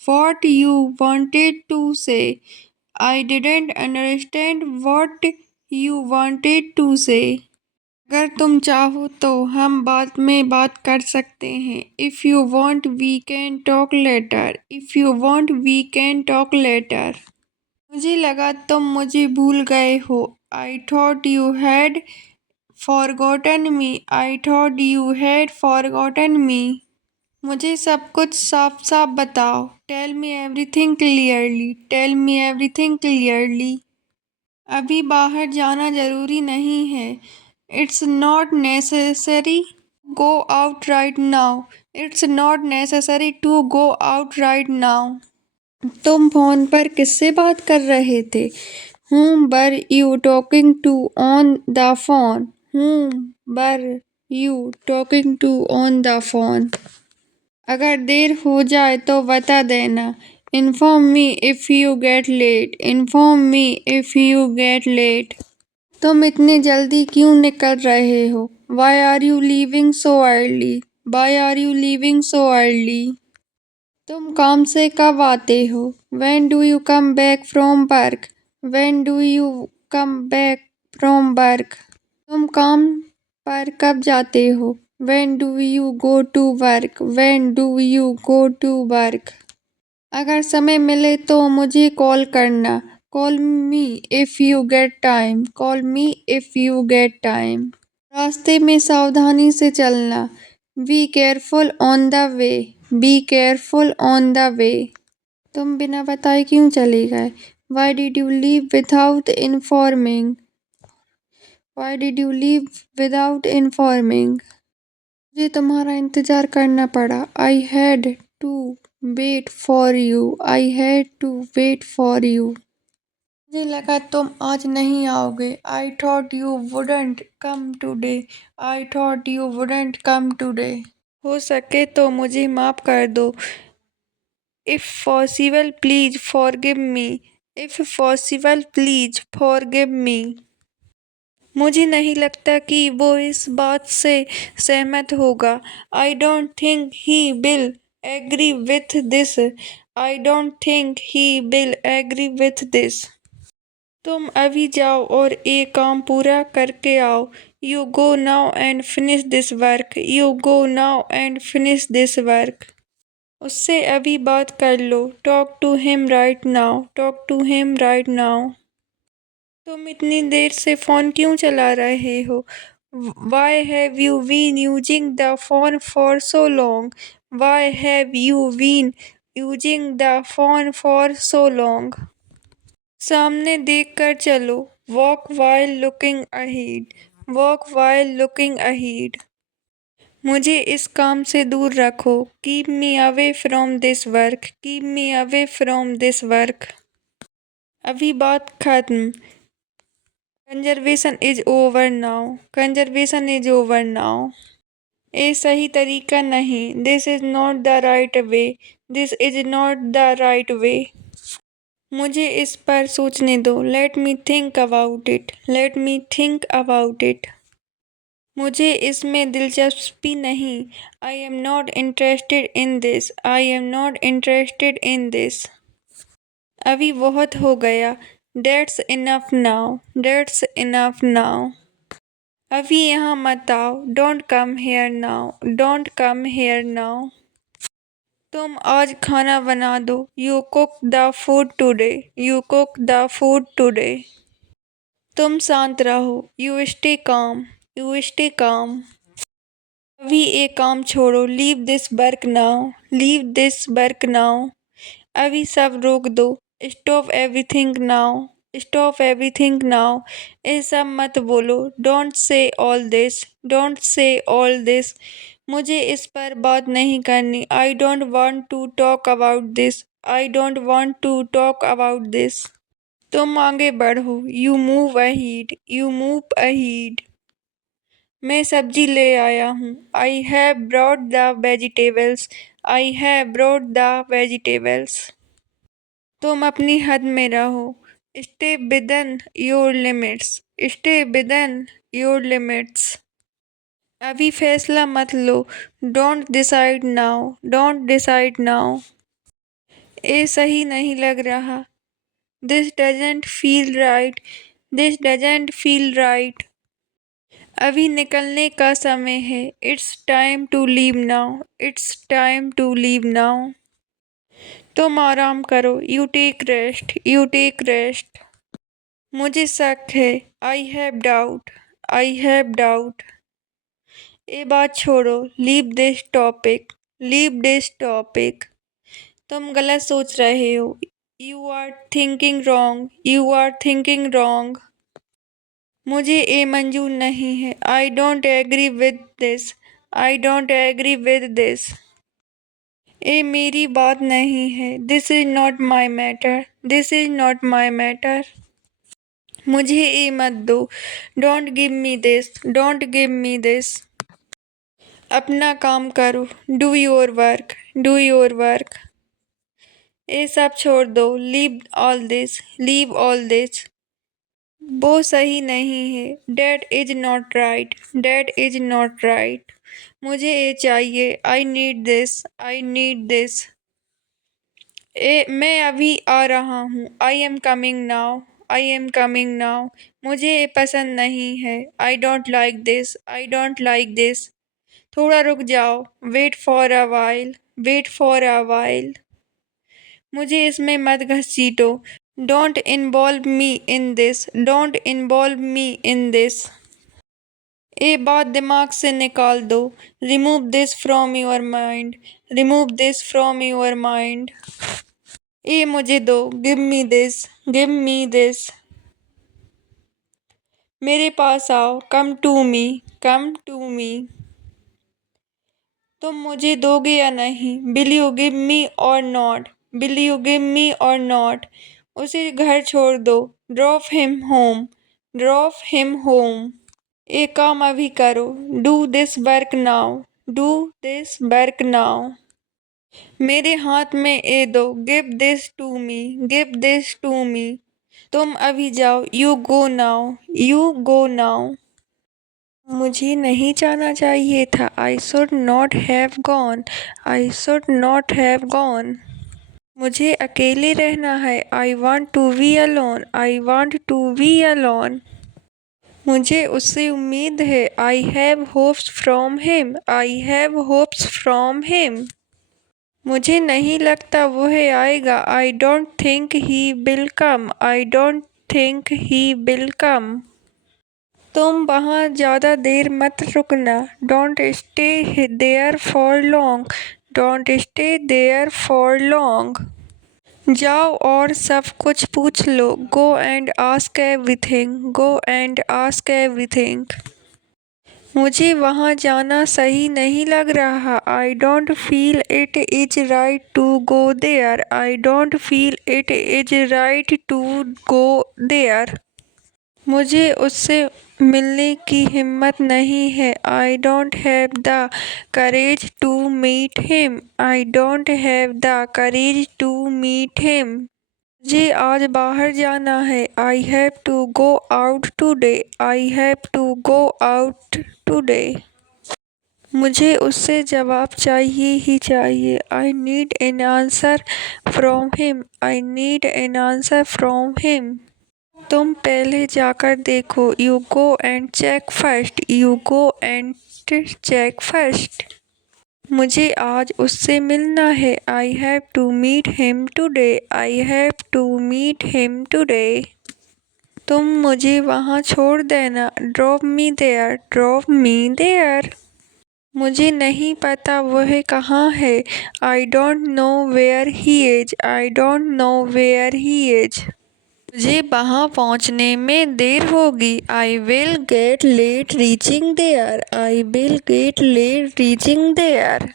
what you wanted to say. I didn't understand what you wanted to say. अगर तुम चाहो तो हम बाद में बात कर सकते हैं। If you want we can talk later. If you want we can talk later. मुझे लगा तुम मुझे भूल गए हो। I thought you had forgotten me. I thought you had forgotten me. मुझे सब कुछ साफ साफ बताओ। Tell me everything clearly. Tell me everything clearly. अभी बाहर जाना जरूरी नहीं है। It's not necessary go out right now. It's not necessary to go out right now. तुम फोन पर किससे बात कर रहे थे? Whom were you talking to on the phone? Whom were you talking to on the phone? अगर देर हो जाए तो बता देना। Inform me if you get late. Inform me if you get late. तुम इतने जल्दी क्यों निकल रहे हो? Why are you leaving so early? Why are you leaving so early? तुम काम से कब आते हो? When do you come back from work? When do you come back from work? तुम काम पर कब जाते हो? When do you go to work? When do you go to work? अगर समय मिले तो मुझे कॉल करना। Call me if you get time. Call me if you get time. रास्ते में सावधानी से चलना। Be careful on the way. Be careful on the way. तुम बिना बताए क्यों चले गए? Why did you leave without informing? Why did you leave without informing? मुझे तुम्हारा इंतजार करना पड़ा। I had to wait for you. I had to wait for you. मुझे लगा तुम आज नहीं आओगे। I thought you wouldn't come today. I thought you wouldn't come today. हो सके तो मुझे माफ कर दो। If possible, please forgive me. If possible, please forgive me. मुझे नहीं लगता कि वो इस बात से सहमत होगा। I don't think he will agree with this. I don't think he will agree with this. तुम अभी जाओ और ये काम पूरा करके आओ। You go now and finish this work. You go now and finish this work. उससे अभी बात कर लो। Talk to him right now. Talk to him right now. तुम इतनी देर से फोन क्यों चला रहे हो? Why have you been using the phone for so long? Why have you been using the phone for so long? सामने देखकर चलो। Walk while looking ahead. Walk while looking ahead. मुझे इस काम से दूर रखो। Keep me away from this work. Keep me away from this work. अभी बात खत्म। Conservation is over now. Conservation is over now. ये सही तरीका नहीं। This is not the right way. This is not the right way. मुझे इस पर सोचने दो। Let me think about it. Let me think about it. मुझे इसमें दिलचस्पी नहीं। I am not interested in this. I am not interested in this. अभी बहुत हो गया। That's enough now. That's enough now. अभी यहाँ मत आओ। Don't come here now. Don't come here now. तुम आज खाना बना दो। You cook the food today. You cook the food today. तुम शांत रहो। You stay calm. You stay calm. अभी ये काम छोड़ो। Leave this work now. Leave this work now. अभी सब रोक दो। Stop everything now. Stop everything now. ये सब मत बोलो। Don't say all this. Don't say all this. मुझे इस पर बात नहीं करनी। I don't want to talk about this. I don't want to talk about this. तुम आगे बढ़ो। You move ahead. You move ahead. मैं सब्जी ले आया हूँ। I have brought the vegetables. I have brought the vegetables. तुम अपनी हद में रहो। Stay within your limits. Stay within your limits. अभी फैसला मत लो। Don't decide now. Don't decide now. ये सही नहीं लग रहा। This doesn't feel right. This doesn't feel right. अभी निकलने का समय है। It's time to leave now. It's time to leave now. तुम आराम करो, you take rest, you take rest. मुझे शक है, I have doubt, I have doubt. ये बात छोड़ो, leave this topic, leave this topic. तुम गलत सोच रहे हो। You are thinking wrong, you are thinking wrong. मुझे ये मंजूर नहीं है। I don't agree with this, I don't agree with this. ये मेरी बात नहीं है। This is not my matter, this is not my matter. मुझे ये मत दो। Don't give me this, don't give me this. अपना काम करो, do your work, do your work. ये सब छोड़ दो, leave all this, leave all this. वो सही नहीं है। That is not right, that is not right. मुझे ये चाहिए। I need this, I need this. मैं अभी आ रहा हूँ। I am coming now, I am coming now. मुझे ये पसंद नहीं है। I don't like this, I don't like this. थोड़ा रुक जाओ, wait for a while, wait for a while. मुझे इसमें मत घसीटो। Don't involve me in this, don't involve me in this. ये बात दिमाग से निकाल दो। Remove this from your mind, remove this from your mind. ये मुझे दो, give me this, give me this. मेरे पास आओ, come to me, come to me. तुम मुझे दोगे या नहीं? Will you give me or not, will you give me or not? उसे घर छोड़ दो। Drop him home, drop him home. ये काम अभी करो। Do this work now, do this work now. मेरे हाथ में ये दो। Give this to me, give this to me. तुम अभी जाओ। You go now, you go now. मुझे नहीं जाना चाहिए था। I should not have gone, I should not have gone. मुझे अकेले रहना है। I want to be alone, I want to be alone. मुझे उससे उम्मीद है। I have hopes from him, I have hopes from him. मुझे नहीं लगता वह आएगा। I don't think he will come, I don't think he will come. तुम वहाँ ज़्यादा देर मत रुकना। Don't stay there for long, don't stay there for long. जाओ और सब कुछ पूछ लो। Go and ask everything, go and ask everything. मुझे वहाँ जाना सही नहीं लग रहा। I don't feel it is right to go there, I don't feel it is right to go there. मुझे उससे मिलने की हिम्मत नहीं है। I don't have the courage to meet him, I don't have the courage to meet him. मुझे आज बाहर जाना है। I have to go out today, I have to go out today. मुझे उससे जवाब चाहिए ही चाहिए। I need an answer from him, I need an answer from him. तुम पहले जाकर देखो। You go and check first, you go and check first. मुझे आज उससे मिलना है। I have to meet him today, I have to meet him today. तुम मुझे वहाँ छोड़ देना। Drop me there, drop me there. मुझे नहीं पता वह कहाँ है। I don't know where he is, I don't know where he is. मुझे वहाँ पहुँचने में देर होगी। I will get late reaching there, I will get late reaching there.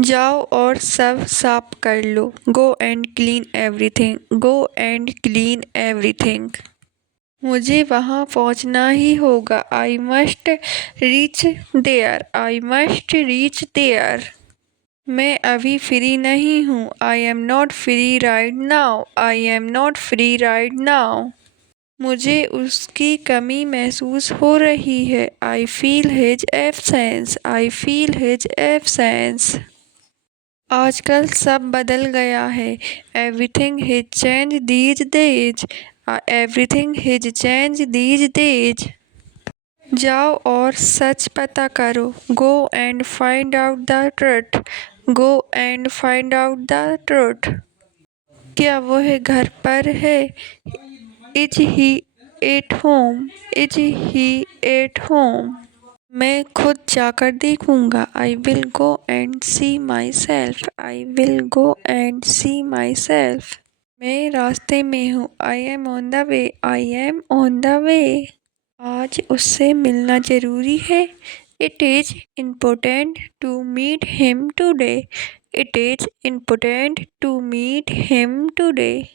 जाओ और सब साफ कर लो। Go and clean everything, go and clean everything. मुझे वहाँ पहुँचना ही होगा। I must reach there, I must reach there. मैं अभी फ्री नहीं हूँ। I am not free right now, I am not free right now. मुझे उसकी कमी महसूस हो रही है। I feel his absence, I feel his absence. आजकल सब बदल गया है। Everything his change these days, everything his change these days. जाओ और सच पता करो। Go and find out the truth, go and find out the truth. क्या वह घर पर है? Is he at home? Is he at home? मैं खुद जाकर देखूंगा। I will go and see my self. I will go and see my self. मैं रास्ते में हूँ। I am on the way. I am on the way. आज उससे मिलना जरूरी है। It is important to meet him today. It is important to meet him today.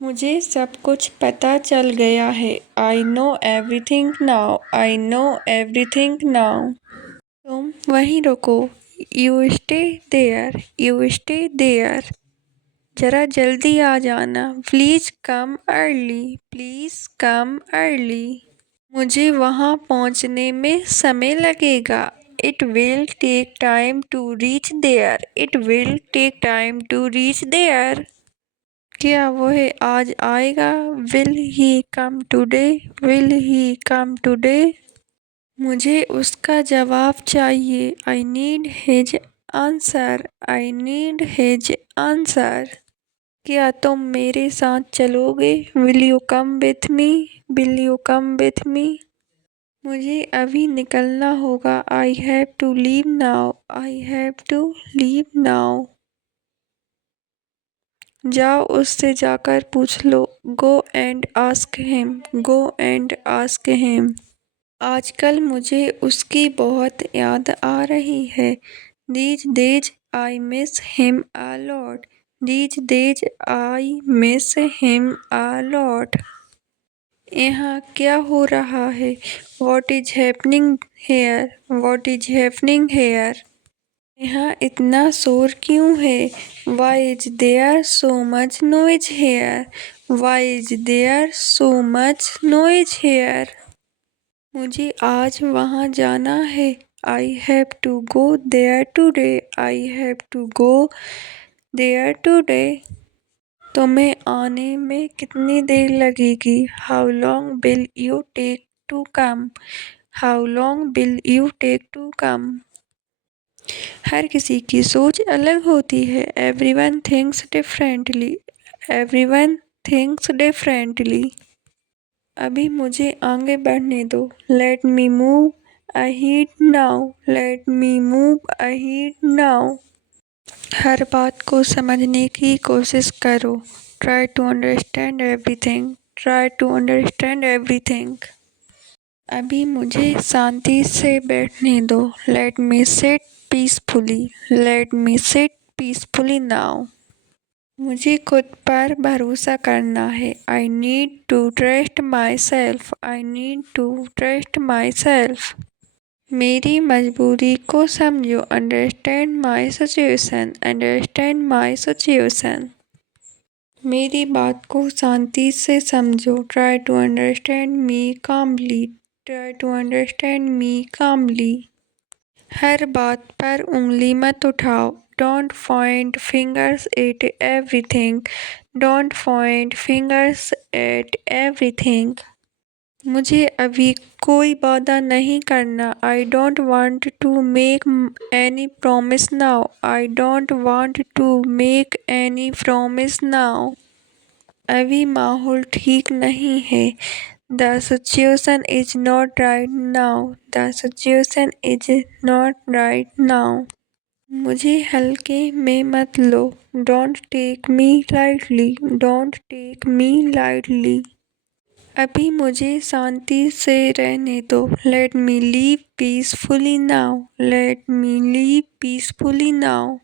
मुझे सब कुछ पता चल गया है। I know everything now. I know everything now. तुम वहीं रुको। You stay there. You stay there. जरा जल्दी आ जाना। Please come early. Please come early. मुझे वहाँ पहुँचने में समय लगेगा। It will take time to reach there. It will take time to reach there. क्या वह आज आएगा? Will he come today? Will he come today? मुझे उसका जवाब चाहिए। I need his answer. I need his answer. क्या तुम मेरे साथ चलोगे? Will you come with me? Will you come with me? मुझे अभी निकलना होगा। I have to leave now. I have to leave now. जाओ उससे जाकर पूछ लो। Go and ask him. Go and ask him. आजकल मुझे उसकी बहुत याद आ रही है। These days I miss him a lot. These days I miss him a lot. यहाँ क्या हो रहा है? What is happening here? What is happening here? यहाँ इतना शोर क्यों है? Why is there so much noise here? Why is there so much noise here? मुझे आज वहाँ जाना है। I have to go there today. I have to go there today. तुम्हें आने में कितनी देर लगेगी? How long will you take to come? How long will you take to come? हर किसी की सोच अलग होती है। Everyone thinks differently. Everyone thinks differently. अभी मुझे आगे बढ़ने दो। Let me move ahead now. Let me move ahead now. हर बात को समझने की कोशिश करो। Try to understand everything. Try to understand everything. अभी मुझे शांति से बैठने दो। Let me sit peacefully. Let me sit peacefully now. मुझे खुद पर भरोसा करना है। I need to trust my self. I need to trust my self. मेरी मजबूरी को समझो। Understand my situation. Understand my situation. मेरी बात को शांति से समझो। Try to understand me calmly. Try to understand me calmly. हर बात पर उंगली मत उठाओ। Don't point fingers at everything. Don't point fingers at everything. मुझे अभी कोई वादा नहीं करना। I don't want to make any promise now. I don't want to make any promise now. अभी माहौल ठीक नहीं है। The situation is not right now. The situation is not right now. मुझे हल्के में मत लो। Don't take me lightly. Don't take me lightly. अभी मुझे शांति से रहने दो। Let me leave peacefully now. Let me leave peacefully now.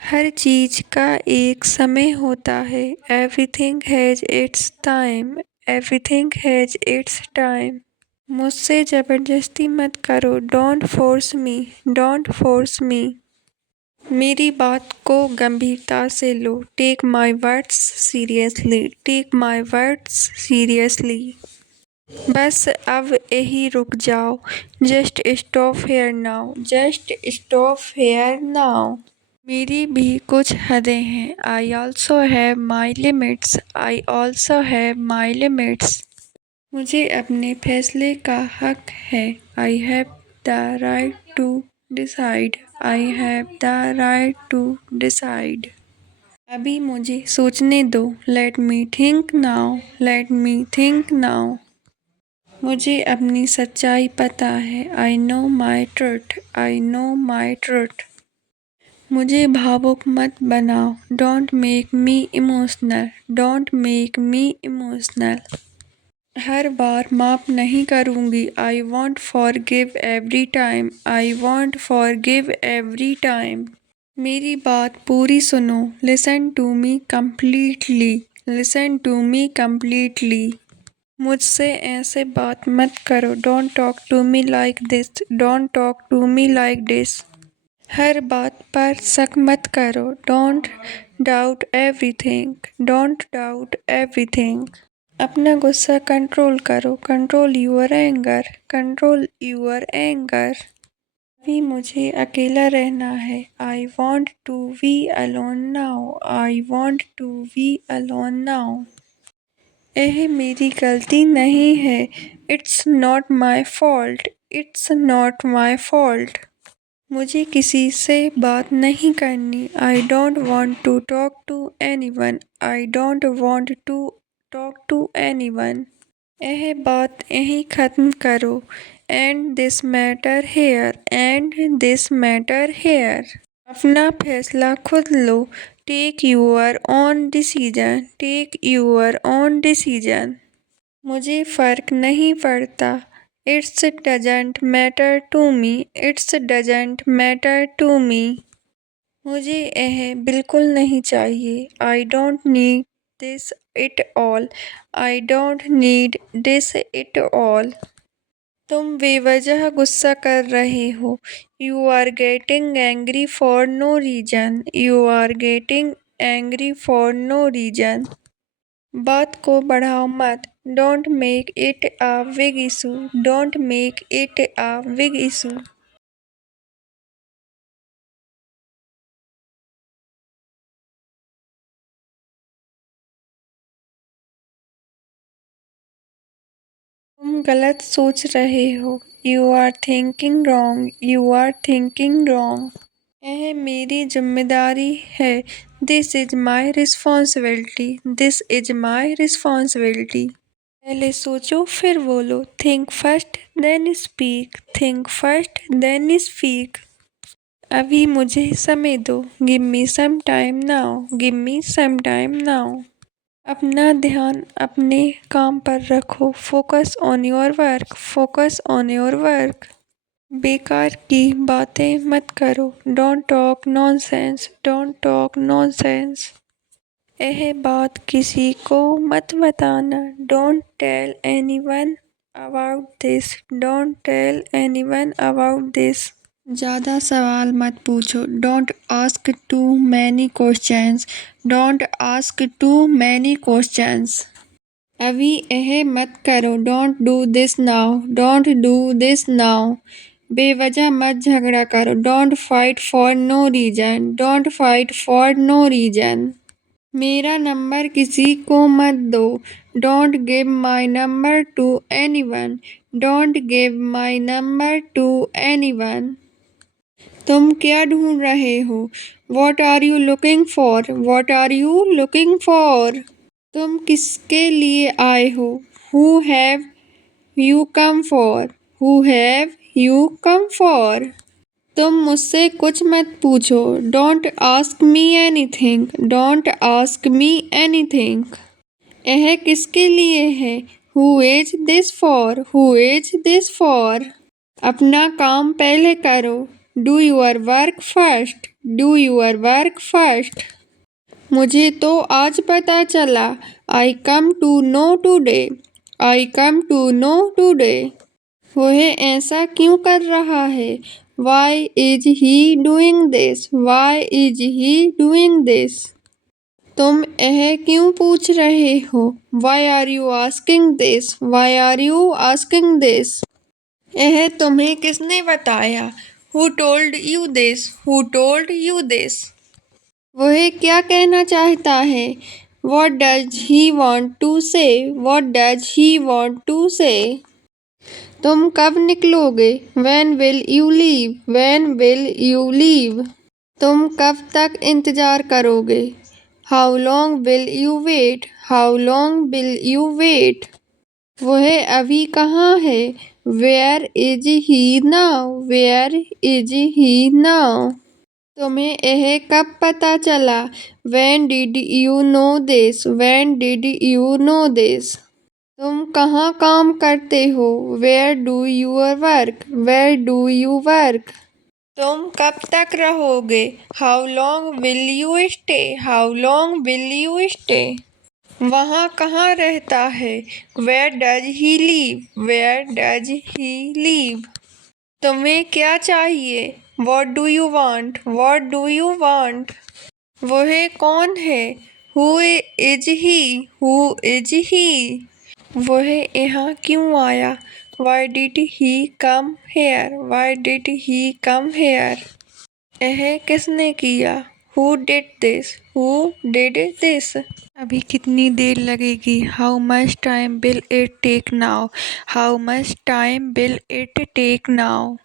हर चीज का एक समय होता है। Everything has its time. Everything has its time. मुझसे जबरदस्ती मत करो। Don't force me. Don't force me. मेरी बात को गंभीरता से लो। Take my words seriously. Take my words seriously. बस अब यही रुक जाओ। Just stop here now. Just stop here now. मेरी भी कुछ हदें हैं। I also have my limits. I also have my limits. मुझे अपने फैसले का हक है। I have the right to decide. I have the right to decide. अभी मुझे सोचने दो. Let me think now. Let me think now. मुझे अपनी सच्चाई पता है. I know my truth. I know my truth. मुझे भावुक मत बनाओ. Don't make me emotional. Don't make me emotional. हर बार माफ़ नहीं करूँगी. I won't forgive every time. I won't forgive every time. मेरी बात पूरी सुनो. Listen to me completely. Listen to me completely. मुझसे ऐसे बात मत करो. Don't talk to me like this. Don't talk to me like this. हर बात पर शक मत करो. Don't doubt everything. Don't doubt everything. अपना गुस्सा कंट्रोल करो. Control your anger. Control your anger. अभी मुझे अकेला रहना है. I want to be alone now. I want to be alone now. यह मेरी गलती नहीं है. It's not my fault. It's not my fault. मुझे किसी से बात नहीं करनी. I don't want to talk to any one. I don't want to talk to any one. यह बात यहीं ख़त्म करो. End this matter hair. End this matter here. अपना फैसला खुद लो. Take your own decision. Take your own decision. मुझे फ़र्क नहीं पड़ता. It's doesn't matter to me. It's doesn't matter to me. मुझे यह बिल्कुल नहीं चाहिए. I don't need this it all. I don't need this it all. तुम बेवजह गुस्सा कर रहे हो. You are getting angry for no reason. You are getting angry for no reason. बात को बढ़ाओ मत. Don't make it a big issue. Don't make it a big issue. तुम गलत सोच रहे हो. You are thinking wrong. You are thinking wrong. यह मेरी जिम्मेदारी है. This is my responsibility. This is my responsibility. पहले सोचो फिर बोलो. Think first then speak. Think first then speak. अभी मुझे समय दो. Give me some time now. Give me some time now. अपना ध्यान अपने काम पर रखो. Focus on your work. Focus on your work. बेकार की बातें मत करो. Don't talk nonsense. Don't talk nonsense. यह बात किसी को मत बताना. Don't tell anyone about this. Don't tell anyone about this. ज़्यादा सवाल मत पूछो. Don't ask too many questions. Don't ask too many questions. अभी यह मत करो. Don't do this now. Don't do this now. बेवजह मत झगड़ा करो. Don't fight for no reason. Don't fight for no reason. मेरा नंबर किसी को मत दो. Don't give my number to any one. Don't give my number to any one. तुम क्या ढूंढ रहे हो. What are you looking for. What are you looking for. तुम किसके लिए आए हो. Who have you come for. Who have you come for. तुम मुझसे कुछ मत पूछो. Don't ask me anything. Don't ask me anything. यह किसके लिए है. Who is this for. Who is this for. अपना काम पहले करो. Do your work first. Do your work first. मुझे तो आज पता चला. I come to know today. I come to know today. वह ऐसा क्यों कर रहा है. Why is he doing this. Why is he doing this. तुम यह क्यों पूछ रहे हो. Why are you asking this. Why are you asking this. यह तुम्हें किसने बताया. Who told you this. Who told you this. वह क्या कहना चाहता है. What does he want to say. What does he want to say. तुम कब निकलोगे? When will you leave? When will you leave? तुम कब तक इंतजार करोगे? How long will you wait? How long will you wait? वह अभी कहाँ है? Where is he now? Where is he now? तुम्हें यह कब पता चला? When did you know this? When did you know this? तुम कहाँ काम करते हो? Where do you work? Where do you work? तुम कब तक रहोगे? How long will you stay? How long will you stay? वहाँ कहाँ रहता है? Where does he live? Where does he live? तुम्हें क्या चाहिए? What do you want? What do you want? वह कौन है? Who is he? Who is he? वह यहाँ क्यों आया? Why did he come here? Why did he come here? यह किसने किया? Who did this? Who did this? अभी कितनी देर लगेगी? How much time will it take now? How much time will it take now?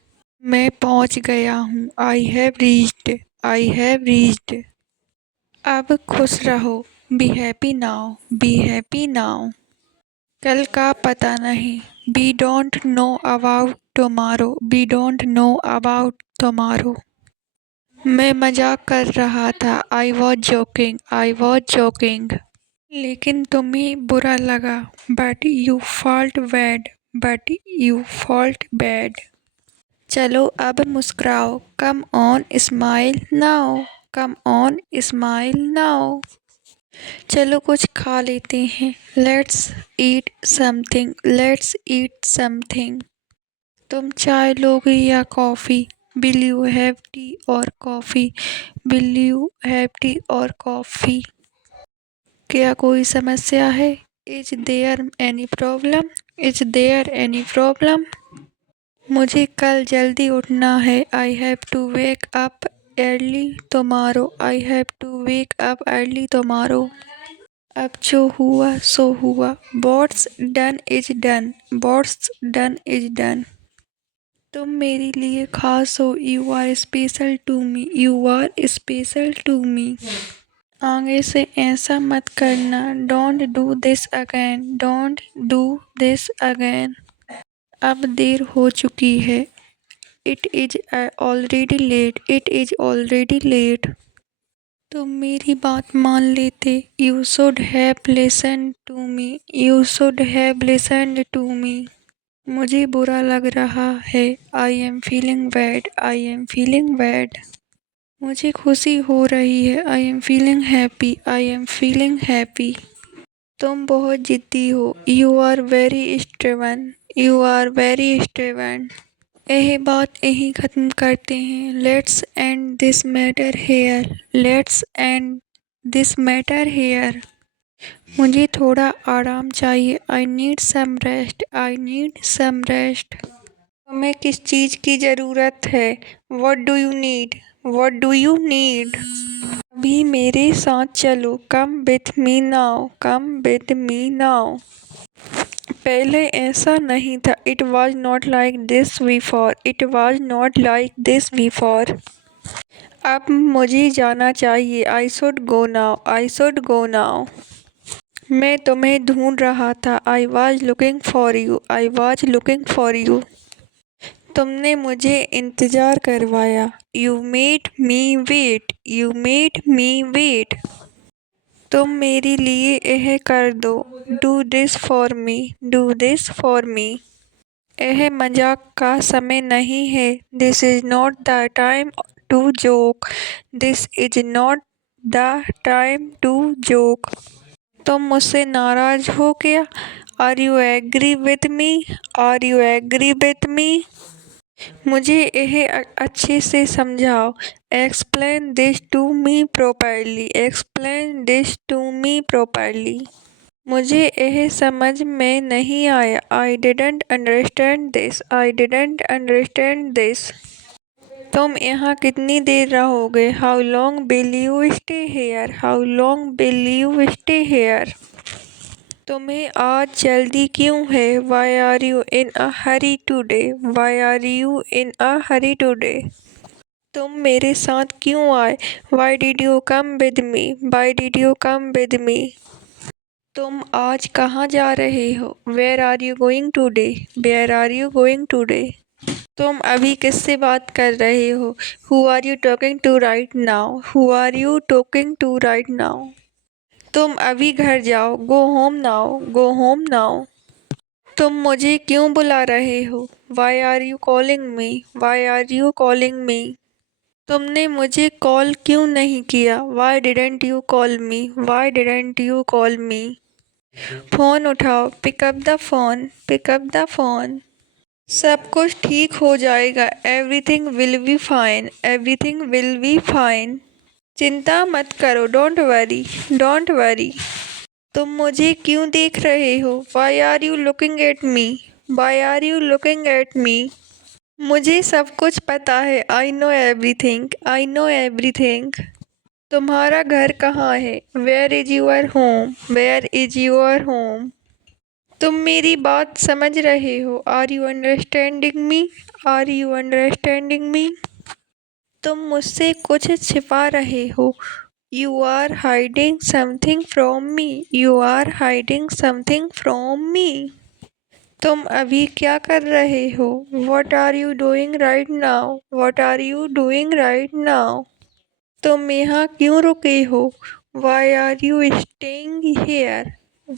मैं पहुँच गया हूँ। I have reached. I have reached. अब खुश रहो। Be happy now. Be happy now. कल का पता नहीं। We don't know about tomorrow. We don't know about tomorrow. मैं मजाक कर रहा था। I was joking. I was joking. लेकिन तुम्हें बुरा लगा। But you felt bad. But you felt bad. चलो अब मुस्कुराओ। Come on, smile now. Come on, smile now. चलो कुछ खा लेते हैं। Let's eat something. Let's eat something. तुम चाय लोगे या coffee? Will you have tea or coffee? Will you have tea or coffee? क्या कोई समस्या है? Is there any problem? Is there any problem? मुझे कल जल्दी उठना है। I have to wake up early tomorrow. I have to wake up early tomorrow. अब जो हुआ सो हुआ। What's done is done. What's done is done. तुम मेरे लिए खास हो। You are special to me. You are special to me. आगे से ऐसा मत करना। Don't do this again. Don't do this again. अब देर हो चुकी है। It is already late. It is already late. तुम मेरी बात मान लेते। You should have listened to me. You should have listened to me. मुझे बुरा लग रहा है। I am feeling bad. I am feeling bad. मुझे खुशी हो रही है। I am feeling happy. I am feeling happy. तुम बहुत जिद्दी हो। You are very stubborn. You are very stubborn. यह बात यहीं ख़त्म करते हैं। Let's end this matter here. Let's end this matter here. मुझे थोड़ा आराम चाहिए। I need some rest. I need some rest. तुम्हें किस चीज़ की ज़रूरत है? What do you need? What do you need? अभी मेरे साथ चलो। Come with me now. Come with me now. पहले ऐसा नहीं था। It was not like this before. It was not like this before. अब मुझे जाना चाहिए। I should go now. I should go now. मैं तुम्हें ढूंढ रहा था। I was looking for you. I was looking for you. तुमने मुझे इंतज़ार करवाया। You made me wait. You made me wait. तुम मेरे लिए यह कर दो। Do this for me. Do this for me. यह मजाक का समय नहीं है। This is not the time to joke. This is not the time to joke. तुम मुझसे नाराज़ हो क्या? Are you angry with me? Are you angry with me? मुझे यह अच्छे से समझाओ। Explain this to me properly. Explain this to me properly. मुझे यह समझ में नहीं आया। I didn't understand this. I didn't understand this. तुम यहाँ कितनी देर रहोगे? How long will you stay here? How long will you stay here? तुम्हें आज जल्दी क्यों है? Why are you in a hurry today? Why are you in a hurry today? तुम मेरे साथ क्यों आए? Why did you come with me? Why did you come with me? तुम आज कहाँ जा रहे हो? Where are you going today? Where are you going today? तुम अभी किससे बात कर रहे हो? Who are you talking to right now? Who are you talking to right now? तुम अभी घर जाओ। Go home now. Go home now. तुम मुझे क्यों बुला रहे हो? Why are you calling me? Why are you calling me? तुमने मुझे कॉल क्यों नहीं किया? Why didn't you call me? Why didn't you call me? Phone उठाओ। Pick up the phone. Pick up the phone. सब कुछ ठीक हो जाएगा। Everything will be fine. Everything will be fine. चिंता मत करो। Don't worry. Don't worry. तुम मुझे क्यों देख रहे हो? Why are you looking at me? Why are you looking at me? मुझे सब कुछ पता है। I know everything. I know everything. तुम्हारा घर कहाँ है? Where is your home? Where is your home? तुम मेरी बात समझ रहे हो? Are you understanding me? Are you understanding me? तुम मुझसे कुछ छिपा रहे हो। You are hiding something from me. You are hiding something from me. तुम अभी क्या कर रहे हो? What are you doing right now? What are you doing right now? तुम यहाँ क्यों रुके हो? Why are you staying here?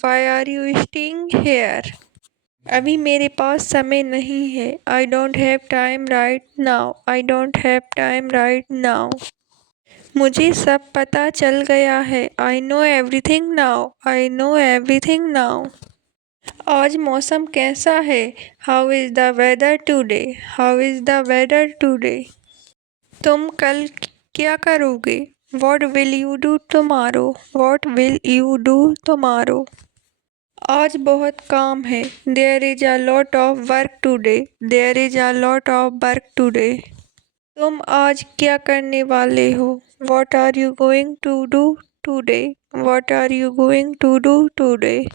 Why are you staying here? अभी मेरे पास समय नहीं है। I don't have time right now. I don't have time right now. मुझे सब पता चल गया है। I know everything now. I know everything now. आज मौसम कैसा है? How is the weather today? How is the weather today? तुम कल क्या करोगे? What will you do tomorrow? What will you do tomorrow? आज बहुत काम है। There is a lot of work today. There is a lot of work today. तुम आज क्या करने वाले हो? What are you going to do today? What are you going to do today?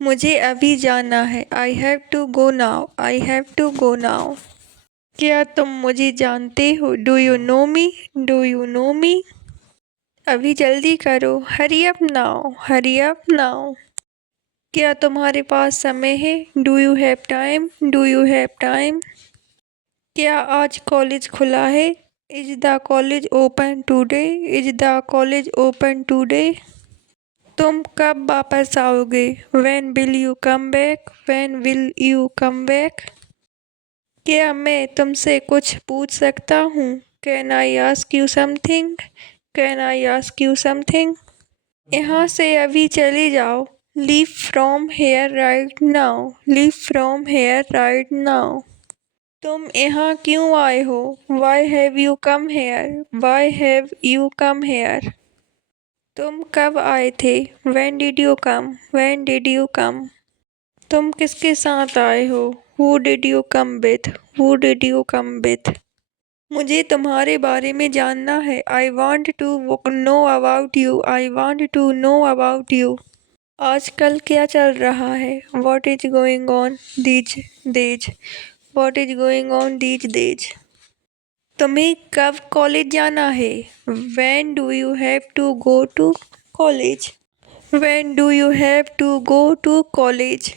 मुझे अभी जाना है। I have to go now. I have to go now. क्या तुम मुझे जानते हो? Do you know me? Do you know me? अभी जल्दी करो। Hurry up now. Hurry up now. क्या तुम्हारे पास समय है? Do you have time? Do you have time? क्या आज कॉलेज खुला है? Is the college open today? Is the college open today? तुम कब वापस आओगे? When will you come back? When will you come back? क्या मैं तुमसे कुछ पूछ सकता हूँ? Can I ask you something? Can I ask you something? यहाँ से अभी चले जाओ। Leave from here right now. Leave from here right now. तुम यहाँ क्यों आए हो? Why have you come here? Why have you come here? तुम कब आए थे? When did you come? When did you come? तुम किसके साथ आए हो? Who did you come with? Who did you come with? मुझे तुम्हारे बारे में जानना है। I want to know about you. I want to know about you. आजकल क्या चल रहा है? What is going on these days? What is going on these days? तुम्हें कब कॉलेज जाना है? When do you have to go to college? When do you have to go to college?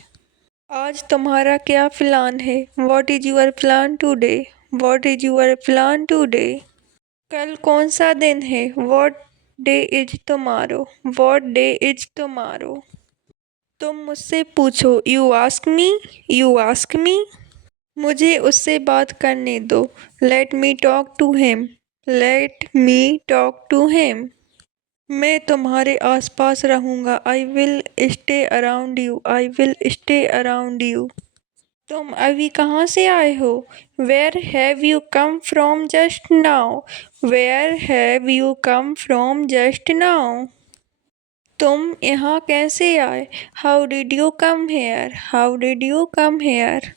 आज तुम्हारा क्या प्लान है? What is your plan today? What is your plan today? कल कौन सा दिन है? What day is tomorrow? What day is tomorrow? तुम मुझसे पूछो। You ask me? You ask me? मुझे उससे बात करने दो। Let me talk to him. Let me talk to him. मैं तुम्हारे आसपास रहूँगा। I will stay around you. I will stay around you. तुम अभी कहाँ से आए हो? Where have you come from just now? Where have you come from just now? तुम यहाँ कैसे आए? How did you come here? How did you come hair?